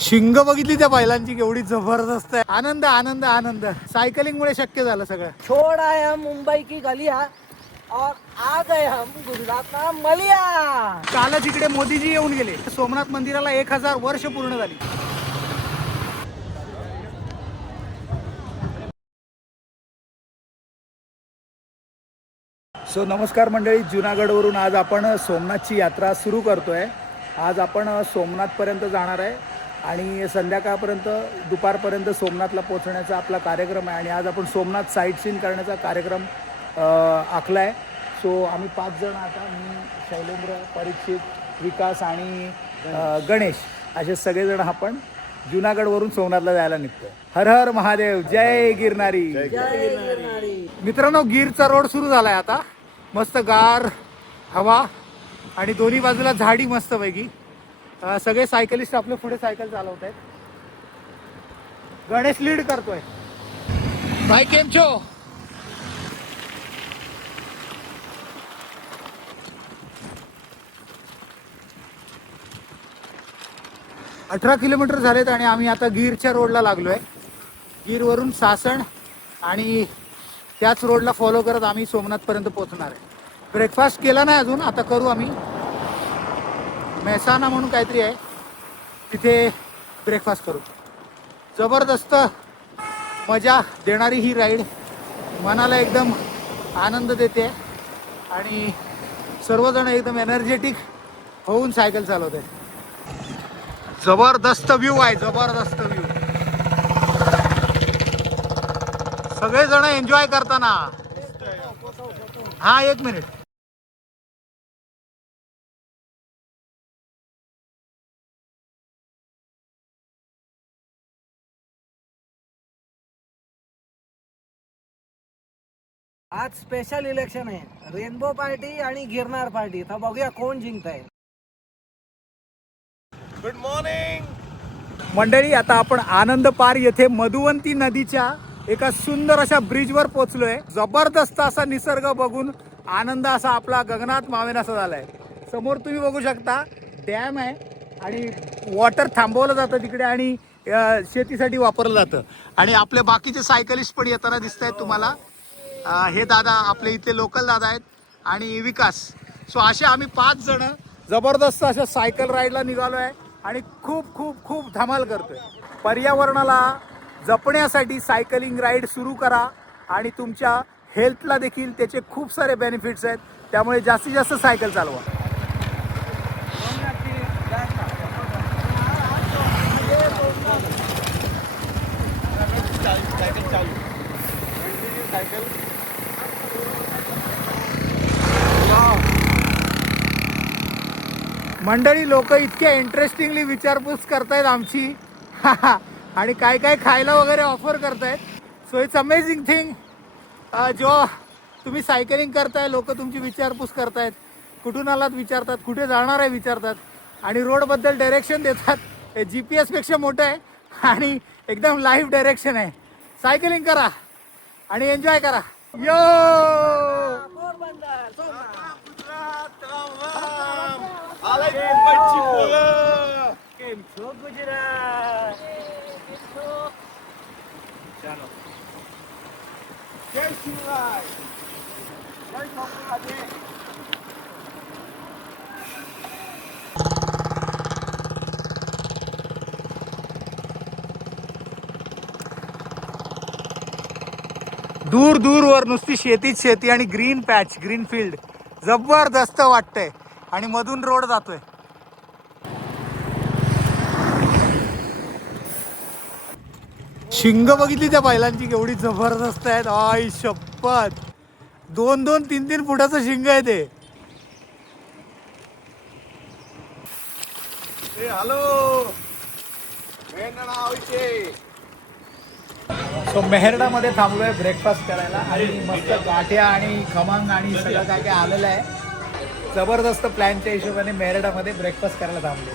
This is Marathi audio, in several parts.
शिंग बघितली त्या बैलांची केवढी जबरदस्त आहे. आनंद आनंद आनंद. सायकलिंग मुळे शक्य झालं सगळं. छोड़ आए हम मुंबई की गलियां और आ गए हम गुजरात ना मलिया. कालच इकडे मोदीजी येऊन गेले. सोमनाथ मंदिराला 1000 वर्ष पूर्ण झाली. नमस्कार मंडळी, जुनागडवरून आज आपण सोमनाथची यात्रा सुरू करतोय. आज आपण सोमनाथपर्यंत जाणार आहे आणि संध्याकाळपर्यंत दुपारपर्यंत सोमनाथला पोहोचण्याचा आपला कार्यक्रम आहे. आणि आज आपण सोमनाथ साईट सीन करण्याचा कार्यक्रम आखला आहे. आम्ही 5 जण आता, मी, शैलेंद्र, परीक्षित, विकास आणि गणेश असे सगळेजण आपण जुनागडवरून सोमनाथला जायला निघतोय. हर हर महादेव, जय गिरनारी. मित्रांनो, गिरचा रोड सुरू झालाय आता. मस्त गार हवा आणि दोन्ही बाजूला झाडी मस्त पैकी. सगळे सायकलिस्ट आपले पुढे सायकल चालवत आहेत. गणेश लीड करतोय. भाई केम छो? 18 किलोमीटर झालेत आणि आम्ही आता गिरच्या रोडला लागलोय. गिरवरून सासण आणि त्याच रोडला फॉलो करत आम्ही सोमनाथपर्यंत पोहोचणार आहे. ब्रेकफास्ट केला नाही अजून, आता करू आम्ही. मेहसाणा म्हणून काहीतरी आहे, तिथे ब्रेकफास्ट करू. जबरदस्त मजा देणारी ही राईड मनाला एकदम आनंद देते आणि सर्वजण एकदम एनर्जेटिक होऊन सायकल चालवत आहेत. जबरदस्त व्ह्यू आहे, जबरदस्त व्ह्यू. सगळेजण एन्जॉय करताना. हा, 1 मिनिट. आज स्पेशल इलेक्शन आहे. रेनबो पार्टी आणि गिरनार पार्टी. तर बघूया कोण जिंकत आहे. गुड मॉर्निंग मंडळी. आता आपण आनंद पार येथे मधुवंती नदीच्या एका सुंदर अशा ब्रिजवर पोहोचलोय. जबरदस्त असा निसर्ग बघून आनंद असा आपला गगनात मावेनासा झालाय. समोर तुम्ही बघू शकता डॅम आहे आणि वॉटर थांबवलं जातं तिकडे आणि शेतीसाठी वापरलं जातं. आणि आपले बाकीचे सायकलिस्ट पण येताना दिसत आहेत तुम्हाला. हे दादा आपले इथे लोकल दादा आहेत आणि विकास. असे आम्ही 5 जण जबरदस्त अशा सायकल राईडला निघालो आहे आणि खूप खूप खूप धमाल करतोय. पर्यावरणाला जपण्यासाठी सायकलिंग राईड सुरू करा आणि तुमच्या हेल्थला देखील त्याचे खूप सारे बेनिफिट्स आहेत. त्यामुळे जास्तीत जास्त सायकल चालवा. मंडळी, लोक इतक्या इंटरेस्टिंगली विचारपूस करतायत आमची आणि काय काय खायला वगैरे ऑफर करतायत. So it's amazing thing. जो तुम्ही सायकलिंग करताय, लोक तुमची विचारपूस करतायत. कुठून आलात विचारतात, कुठे जाणार आहे विचारतात आणि रोडबद्दल डायरेक्शन देतात. हे GPS पेक्षा मोठं आहे आणि एकदम लाईव्ह डायरेक्शन आहे. सायकलिंग करा आणि एन्जॉय करा. यो दूर दूरवर नुसती शेतीच शेती आणि ग्रीन पॅच, ग्रीन फील्ड. जबरदस्त वाटतंय आणि मधून रोड जातोय. शिंग बघितली त्या बैलांची केवढी जबरदस्त आहेत. आई शपथ, 2-2, 3-3 फुटाचं शिंग आहे ते. मेहरडामध्ये थांबलोय ब्रेकफास्ट करायला आणि मस्त गाठ्या आणि खमंग आणि सगळं काय काय आलेलं आहे. जबरदस्त प्लॅनच्या हिशोबाने मेहरडामध्ये ब्रेकफास्ट करायला थांबलो.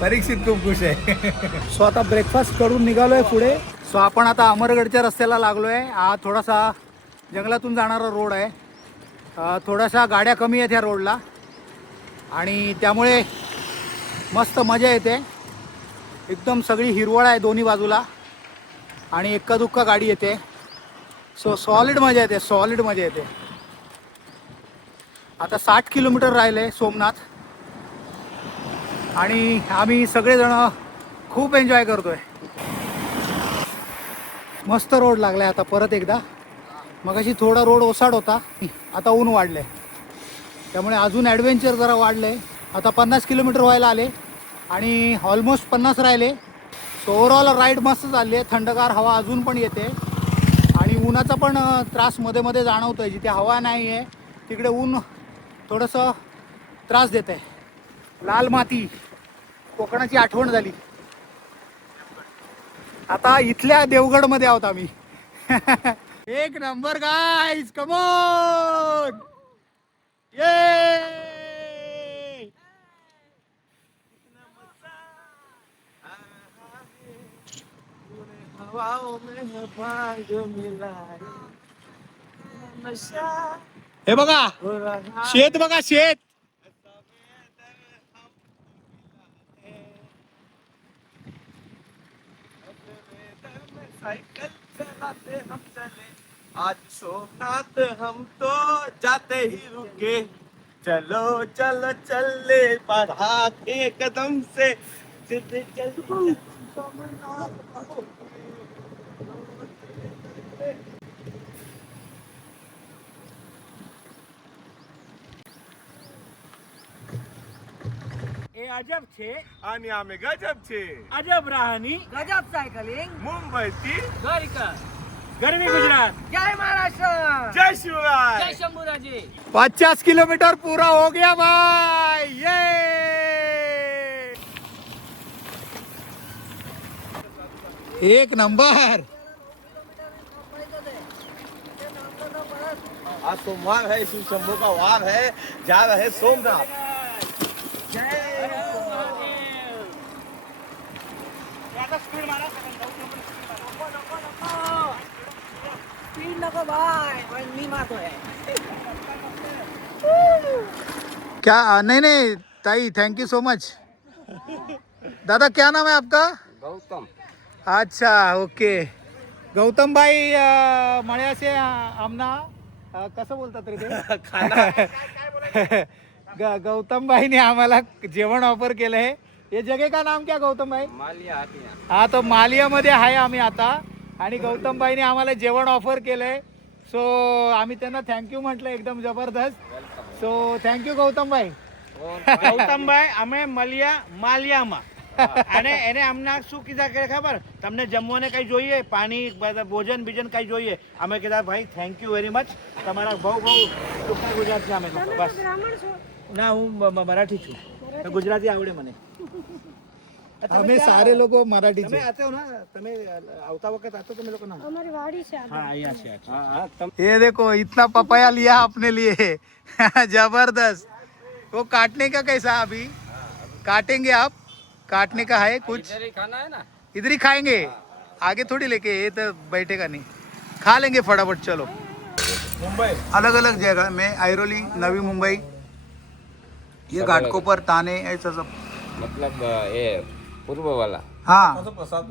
परीक्षित खूप खुश आहे. आता ब्रेकफास्ट करून निघालोय पुढे. आपण आता अमरगडच्या रस्त्याला लागलोय. हा थोडासा जंगलातून जाणारा रोड आहे. थोडासा गाड्या कमी आहेत ह्या रोडला आणि त्यामुळे मस्त मजा येते. एकदम सगळी हिरवळ आहे दोन्ही बाजूला आणि एक्का दुक्का गाडी येते. सो सॉलिड मजा येते, सॉलिड मजा येते. आता 60 किलोमीटर राहिले सोमनाथ आणि आम्ही सगळेजण खूप एन्जॉय करतोय. मस्त रोड लागलाय आता परत एकदा. मगाशी थोडा रोड ओसाड होता, आता ऊन वाढलंय त्यामुळे अजून ॲडव्हेंचर जरा वाढलंय. आता 50 किलोमीटर व्हायला आले आणि ऑलमोस्ट 50 राहिले. सो ओव्हरऑल राईड मस्त चालली आहे. थंडगार हवा अजून पण येते आणि उन्हाचा पण त्रास मध्ये मध्ये जाणवतोय. जिथे हवा नाही आहे तिकडे ऊन थोडंसं त्रास देत आहे. लाल माती, कोकणाची आठवण झाली. आता इथल्या देवगडमध्ये आहोत आम्ही. एक नंबर गाईज, कम ऑन, ये. हे बघा शेत, बघा शेत. साइकिल चलाते हम चले, आज सोमनाथ हम तो जाते ही रुके, चलो चलो चले बढ़ा के कदम से, सीधे चलो सोमनाथ. એ અજબ છે आणि आम्ही गजब छे, અજબ રાહની गजब सायकलिंग. मुंबईची દ્વારિકા ગરવી ગુજરાત जय महाराष्ट्र. जय शिवराय. જય શંભુરાજી 50 किलोमीटर पूरा हो गया भाई, ये. एक नंबर. आज सोमवार है, शिव शंभू का वार है, जा रहे सोमनाथ. स्पीड नको बाय, पण मी मारतोय. क्या नहीं नहीं ताई, थैंक यू सो मच. दादा क्या नाम है आपका? गौतम. अच्छा, ओके. गौतम भाई मळ्याचे आमना कसं बोलतात रे ते? गौतम भाईने आम्हाला जेवण ऑफर केलंय. ये जगह का नाम क्या गौतम भाई? मालिया. हा, तो मालियामध्ये आहे आम्ही आता आणि गौतम भाईने आम्हाला जेवण ऑफर केलंय. सो आम्ही त्यांना थँक्यू म्हटलं एकदम जबरदस्त. सो थँक्यू गौतम भाई. ગૌતમભાઈ અમે મળ્યા માલિયામાં અને એને અમને શું કીધા કે ખબર તમને જમવાને કઈ જોઈએ પાણી ભોજન બીજન કઈ જોઈએ અમે કીધા ભાઈ થેન્ક યુ વેરી મચ તમારા બહુ બહુ સુખા ગુજરાત છે અમે લોકો બસ ના હું મરાઠી છું ગુજરાતી આવડે મને અમે સારે લોકો મરાઠી તમે છે. આતે હો ના તમે આવતા વખત આતો તમે લોકો ના हमारी वाड़ी से હા અહીંયા છે ये देखो इतना पपाया लिया अपने लिए. जबरदस्त. वो काटने का कैसा अभी काटेंगे आप? काटने का है कुछ? इधर ही खाना है ना. इधर ही खाएंगे, आगे थोड़ी लेके ये तो बैठेगा नहीं. खा लेंगे फटाफट. चलो. मुंबई. अलग अलग जगह में, ऐरोली, नवी मुंबई, ये घाटकोपर, ताने, ऐसा सब. मतलब ये पूर्व वाला. हाँ, प्रसाद.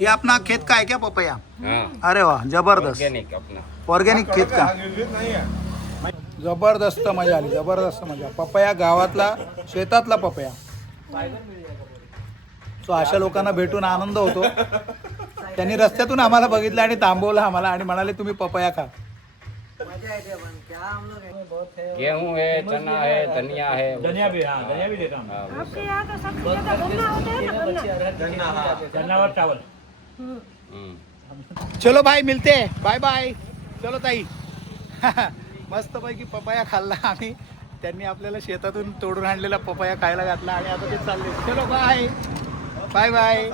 ये अपना खेत का है क्या पपैया? हाँ, अरे वाह, जबरदस्त. ऑर्गेनिक अपना. ऑर्गेनिक खेत का. नहीं है. जबरदस्त मजा आली, जबरदस्त मजा. पपया गावातला, शेतातला पपया. सो अशा लोकांना भेटून आनंद होतो. त्यांनी रस्त्यातून आम्हाला बघितलं आणि थांबवलं आम्हाला आणि म्हणाले तुम्ही पपया खा. मजा येते पण क्या हम लोग हैं, बहुत है. गेहूं है, चना है, धनिया है. ધનિયા भी हाँ धनिया भी देता हूँ आपके यहाँ तो सबसे ज्यादा गन्ना होता है ना, गन्ना. धनिया और चावल हम्म. चलो भाई, मिलते हैं. Bye bye. चलो ताई. मस्त पैकी पपया खाल्ला आम्ही. त्यांनी आपल्याला शेतातून तोडून आणलेला पपया खायला घातला आणि आता ते चालले. चलो बाय बाय बाय.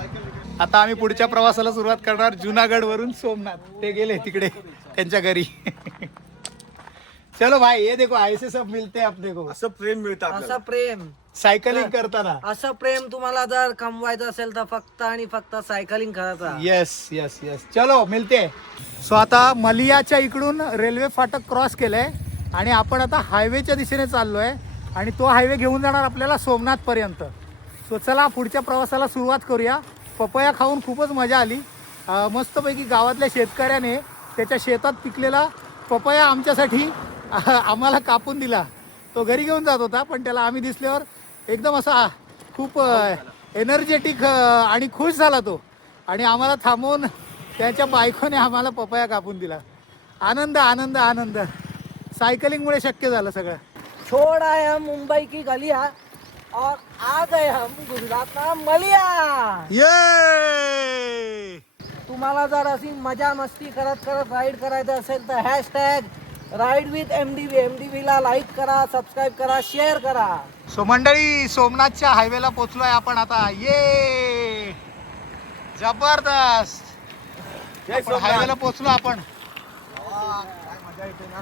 आता आम्ही पुढच्या प्रवासाला सुरुवात करणार जुनागड वरून सोमनाथ. ते गेले तिकडे त्यांच्या घरी. चलो भाई, ये देखो ऐसे सब मिलते हैं अपने को असं प्रेम मिळतं आपल्याला. असं प्रेम, सायकलिंग करताना. असं प्रेम तुम्हाला जर कमवायचं असेल तर फक्त आणि फक्त सायकलिंग करत राहा. Yes yes yes. चलो मिलते हैं. सो आता मलियाच्या इकडून रेल्वे फाटक क्रॉस केलंय आणि आपण आता हायवेच्या दिशेने चाललोय आणि तो हायवे घेऊन जाणार आपल्याला सोमनाथपर्यंत. सो चला पुढच्या प्रवासाला सुरुवात करूया. पपया खाऊन खूपच मजा आली. मस्तपैकी गावातल्या शेतकऱ्याने त्याच्या शेतात पिकलेला पपया आमच्यासाठी आम्हाला कापून दिला. तो घरी घेऊन जात होता पण त्याला आम्ही दिसल्यावर एकदम असा खूप एनर्जेटिक आणि खुश झाला तो आणि आम्हाला थांबवून त्याच्या बायकोने आम्हाला पपया कापून दिला. आनंद आनंद आनंद. सायकलिंगमुळे शक्य झालं सगळं. छोड़ आए हम मुंबई की गलियां और आ गए हम गुजरात का मलिया. ये तुम्हाला जर अशी मजा मस्ती करत करत राईड करायचं असेल तर हॅशटॅग राईड विथ MDV ला लाईक करा, सबस्क्राईब करा, शेअर करा. सो मंडळी सोमनाथच्या हायवेला पोहोचलोय आपण आता. ये जबरदस्त. हायवेला पोहोचलो आपण. काय मजा येते ना.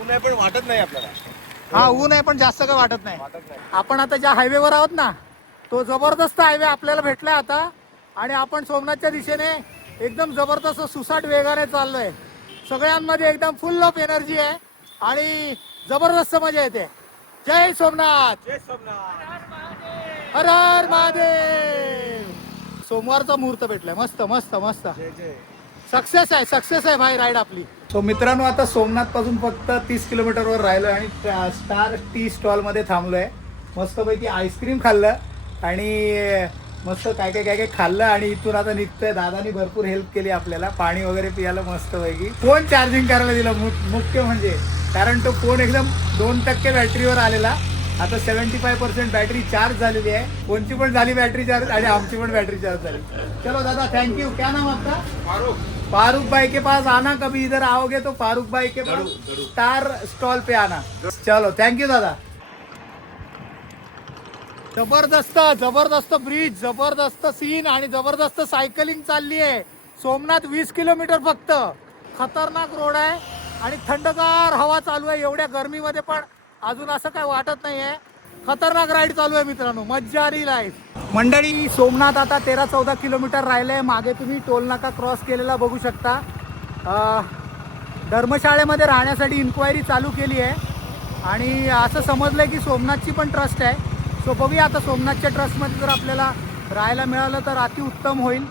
ऊन आहे पण वाटत नाही आपल्याला. हा ऊन आहे पण जास्त काय वाटत नाही. आपण आता ज्या हायवेवर आहोत ना तो जबरदस्त हायवे आपल्याला भेटलाय आता आणि आपण सोमनाथच्या दिशेने एकदम जबरदस्त सुसाट वेगाने चाललोय. सगळ्यांमध्ये एकदम फुल ऑफ एनर्जी आहे आणि जबरदस्त मजा येते. जय सोमनाथ. जय सोमनाथ. हर हर महादेव. सोमवारचा मुहूर्त भेटलाय. मस्त मस्त मस्त. जय जय. सक्सेस आहे भाई राईड आपली. सो मित्रांनो आता सोमनाथ पासून फक्त 30 किलोमीटरवर राहिलोय आणि स्टार टी स्टॉल मध्ये थांबलोय. मस्तपैकी आईस्क्रीम खाल्लं आणि मस्त काय काय खाल्लं आणि इथून आता निघतोय. दादानी भरपूर हेल्प केली आपल्याला. पाणी वगैरे पियाला मस्तपैकी. फोन चार्जिंग करायला दिला मुख्य म्हणजे, कारण तो फोन एकदम 2% बॅटरीवर आलेला. आता 75% बॅटरी चार्ज झालेली आहे. फोनची पण झाली बॅटरी चार्ज आणि आमची पण बॅटरी चार्ज झाली. चलो दादा थँक्यू. क्या नाम आपका? फारूक भाई के पास आना, कभी इधर आओगे तो फारूक भाई के पास स्टार स्टॉल पे आना. चलो थँक्यू दादा. जबरदस्त जबरदस्त ब्रिज, जबरदस्त सीन आणि जबरदस्त सायकलिंग चालली आहे. सोमनाथ 20 किलोमीटर फक्त. खतरनाक रोड आहे आणि थंडगार हवा चालू आहे. एवढ्या गरमीमध्ये पण अजून असं काय वाटत नाहीये. खतरनाक राईड चालू आहे मित्रांनो. मज्जा आली लाईफ. मंडळी सोमनाथ आता 13-14 किलोमीटर राहिलंय. मागे तुम्ही टोल नाका क्रॉस केलेला बघू शकता. धर्मशाळेमध्ये राहण्यासाठी इन्क्वायरी चालू केली आहे आणि असं समजलंय की सोमनाथची पण ट्रस्ट आहे. सो बघूया आता सोमनाथच्या ट्रस्टमध्ये जर आपल्याला राहायला मिळालं तर अतिउत्तम होईल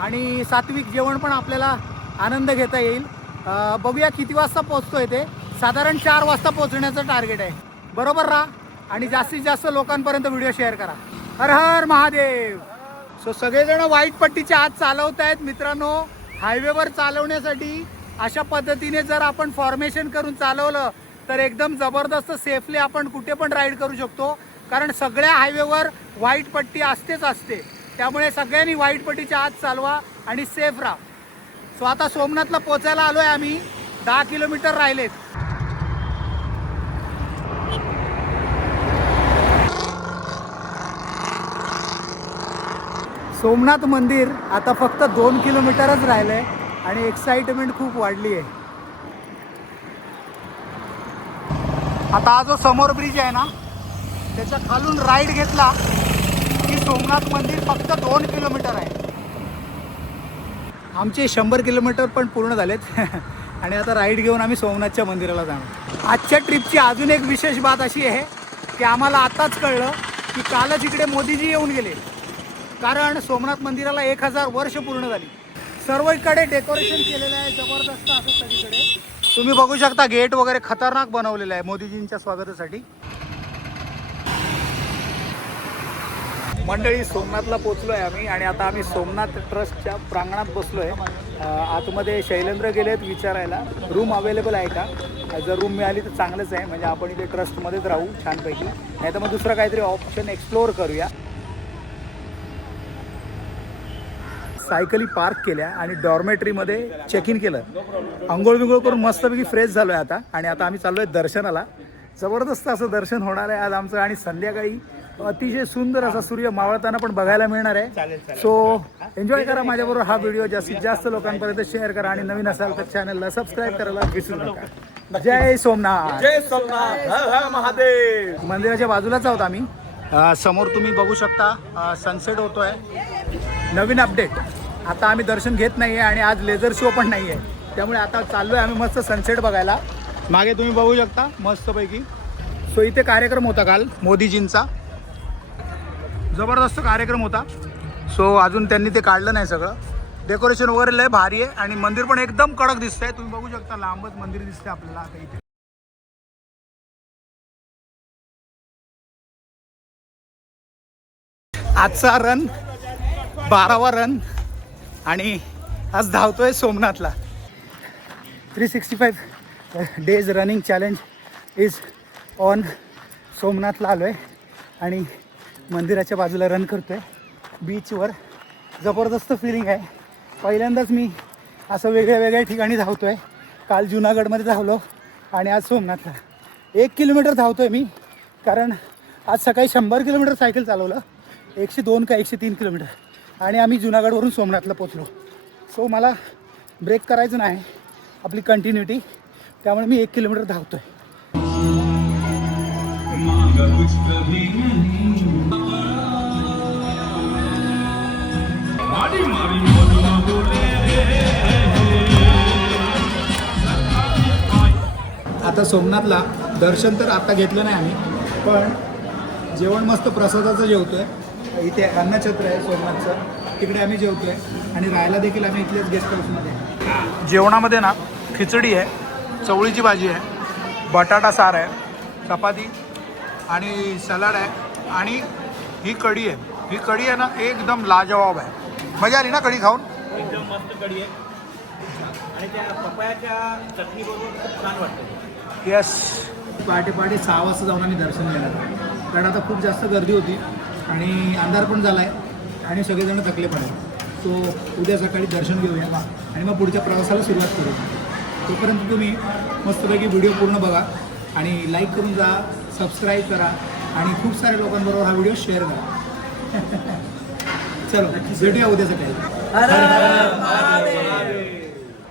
आणि सात्विक जेवण पण आपल्याला आनंद घेता येईल. बघूया किती वाजता पोहोचतोय ते. साधारण 4 वाजता पोहोचण्याचं टार्गेट आहे. बरोबर राहा आणि जास्तीत जास्त लोकांपर्यंत व्हिडिओ शेअर करा. हर हर महादेव. सो सगळेजण व्हाईट पट्टीच्या आत चालवत आहेत मित्रांनो. हायवेवर चालवण्यासाठी अशा पद्धतीने जर आपण फॉर्मेशन करून चालवलं तर एकदम जबरदस्त सेफली आपण कुठे पण राईड करू शकतो. कारण सगळ्या हायवेवर व्हाईट पट्टी असतेच असते. त्यामुळे सगळ्यांनी व्हाईट पट्टीच्या आत चालवा आणि सेफ राहा. सो आता सोमनाथला पोचायला आलोय आम्ही. 10 किलोमीटर राहिलेत. सोमनाथ मंदिर आता फक्त 2 किलोमीटरच राहिलंय आणि एक्साइटमेंट खूप वाढली आहे. आता हा जो समोर ब्रिज आहे ना त्याच्या खालून राईड घेतला की सोमनाथ मंदिर फक्त 2 किलोमीटर आहे. आमचे 100 किलोमीटर पण पूर्ण झालेत आणि आता राईड घेऊन आम्ही सोमनाथच्या मंदिराला जाणार. आजच्या ट्रिपची अजून एक विशेष बात अशी आहे की आम्हाला आताच कळलं की कालच इकडे मोदीजी येऊन गेले. कारण सोमनाथ मंदिराला 1000 वर्ष पूर्ण झाली. सर्वकडे डेकोरेशन केलेलं आहे जबरदस्त असं सगळीकडे. तुम्ही बघू शकता गेट वगैरे खतरनाक बनवलेलं आहे मोदीजींच्या स्वागतासाठी. मंडळी सोमनाथला पोचलोय आम्ही आणि आता आम्ही सोमनाथ ट्रस्टच्या प्रांगणात बसलोय. आतमध्ये शैलेंद्र गेलेत विचारायला रूम अवेलेबल आहे का. जर रूम मिळाली तर चांगलंच आहे, म्हणजे आपण इथे ट्रस्टमध्येच राहू छानपैकी. नाही तर मग दुसरं काहीतरी ऑप्शन एक्सप्लोअर करूया. सायकली पार्क केल्या आणि डॉर्मेटरीमध्ये चेक इन केलं. आंघोळ बिंघोळ करून मस्तपैकी फ्रेश झालो आहे आता आणि आता आम्ही चाललो आहे दर्शनाला. जबरदस्त असं दर्शन होणार आहे आज आमचं आणि संध्याकाळी अतिशय सुंदर असा सूर्य मावळताना पण बघायला मिळणार आहे. सो एन्जॉय करा माझ्याबरोबर हा व्हिडिओ. जास्तीत जास्त लोकांपर्यंत शेअर करा आणि नवीन असाल तर चॅनलला सबस्क्राईब करायला विसरू नका. जय सोमनाथ. जय सोमनाथ. हर हर महादेव. मंदिराच्या बाजूलाच आहोत आम्ही. समोर तुम्ही बघू शकता सनसेट होतोय. नवीन अपडेट आता आम्ही दर्शन घेत नाही आहे आणि आज लेझर शो पण नाही आहे, त्यामुळे आता चाललो आहे आम्ही मस्त सनसेट बघायला. मागे तुम्ही बघू शकता मस्तपैकी. सो इथे कार्यक्रम होता काल मोदीजींचा, जबरदस्त कार्यक्रम होता. सो अजून त्यांनी ते काढलं नाही सगळं. डेकोरेशन वगैरे लय भारी आहे आणि मंदिर पण एकदम कडक दिसतंय. तुम्ही बघू शकता लांबच मंदिर दिसतंय आपल्याला आता इथे. आजचा रन 12वा रन आणि आज धावतोय सोमनाथला. 365 days running challenge is on. सोमनाथला आलो आहे आणि मंदिराच्या बाजूला रन करतो आहे बीचवर. जबरदस्त फिलिंग आहे. पहिल्यांदाच मी असं वेगळ्या वेगळ्या ठिकाणी धावतो आहे. काल जुनागडमध्ये धावलो आणि आज सोमनाथला 1 किलोमीटर धावतो आहे मी, कारण आज सकाळी 100 किलोमीटर सायकल चालवलं, 102 का 103 किलोमीटर, आणि आम्ही जुनागडवरून सोमनाथला पोचलो. सो मला ब्रेक करायचं नाही, आपली कंटिन्युटी, त्यामुळे मी 1 किलोमीटर धावतो आहे. आता सोमनाथला दर्शन तर आता घेतलं नाही आम्ही, पण जेवण मस्त प्रसादाचं जेवतोय. इथे अन्नछत्र आहे सोमनाथचं, तिकडे आम्ही जेवतोय आणि राहायला देखील आम्ही इथलेच गेस्ट हाऊसमध्ये. जेवणामध्ये ना खिचडी आहे, चवळीची भाजी आहे, बटाटा सार आहे, चपाती आणि सलाड आहे आणि ही कढी आहे. ही कढी आहे ना एकदम लाजवाब आहे. मजा आली ना कढी खाऊन? एकदम मस्त कढी आहे आणि त्या पपयाच्या चटणीबरोबर खूप छान वाटतं. यस. पहाटे 6 वाजता जाऊन आम्ही दर्शन घेणार, कारण आता खूप जास्त गर्दी होती आणि अंधार पण झाला आहे आणि सगळेजण थकले पण आहेत. सो उद्या सकाळी दर्शन घेऊया आणि मग पुढच्या प्रवासाला सुरुवात करूया. तोपर्यंत तुम्ही मस्तपैकी व्हिडिओ पूर्ण बघा आणि लाईक करून जा, सबस्क्राईब करा आणि खूप साऱ्या लोकांबरोबर हा व्हिडिओ शेअर करा. चलो भेटूया उद्या सकाळी.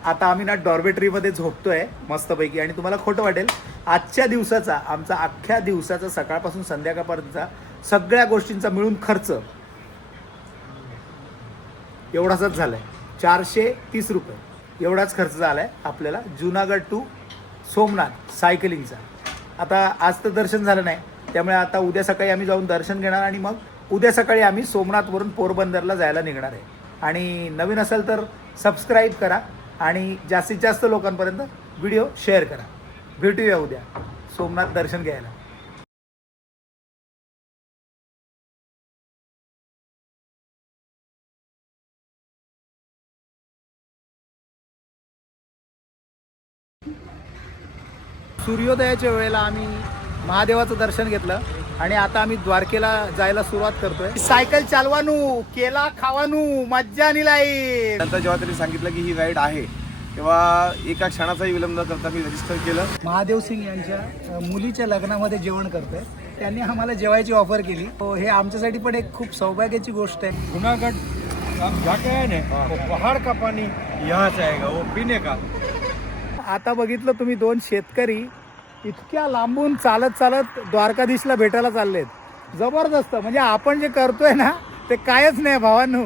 आता आम्ही ना डॉर्मेटरीमध्ये झोपतोय मस्तपैकी आणि तुम्हाला खोटं वाटेल, आजच्या दिवसाचा, आमचा अख्ख्या दिवसाचा सकाळपासून संध्याकाळपर्यंतचा सगळ्या गोष्टींचा मिळून खर्च एवढाच झालाय. 430 रुपये एवढाच खर्च झालाय आपल्याला जुनागड टू सोमनाथ सायकलिंगचा. आता आज तर दर्शन झालं नाही, त्यामुळे आता उद्या सकाळी आम्ही जाऊन दर्शन घेणार आणि मग उद्या सकाळी आम्ही सोमनाथवरून पोरबंदरला जायला निघणार आहे. आणि नवीन असेल तर सबस्क्राईब करा आणि जास्तीत जास्त लोकांपर्यंत व्हिडिओ शेअर करा. भेटूया उद्या सोमनाथ दर्शन घ्यायला. सूर्योदयाच्या वेळेला आम्ही महादेवाचं दर्शन घेतलं आणि आता आम्ही द्वारकेला जायला सुरुवात करतोय. सायकल चालवानू, केला खावानू, मज्जा निलाई. नंतर जेव्हा त्यांनी सांगितलं की ही राईड आहे, तेव्हा एका क्षणाचाही विलंब न करता मी रजिस्टर केलं. महादेव सिंग यांच्या मुलीच्या लग्नामध्ये जेवण करतोय, त्यांनी आम्हाला जेवायची ऑफर केली. हे आमच्यासाठी पण एक खूप सौभाग्याची गोष्ट आहे. जुनागढ़ आप जाके आए ना, वो पहाड़ का पानी यहाँ से आएगा, वो पीने का. आता बघितलं तुम्ही, 2 शेतकरी इतक्या लांबून चालत चालत द्वारकाधीशला भेटायला चाललेत. जबरदस्त. म्हणजे आपण जे करतोय ना ते कायच नाही भावांनो.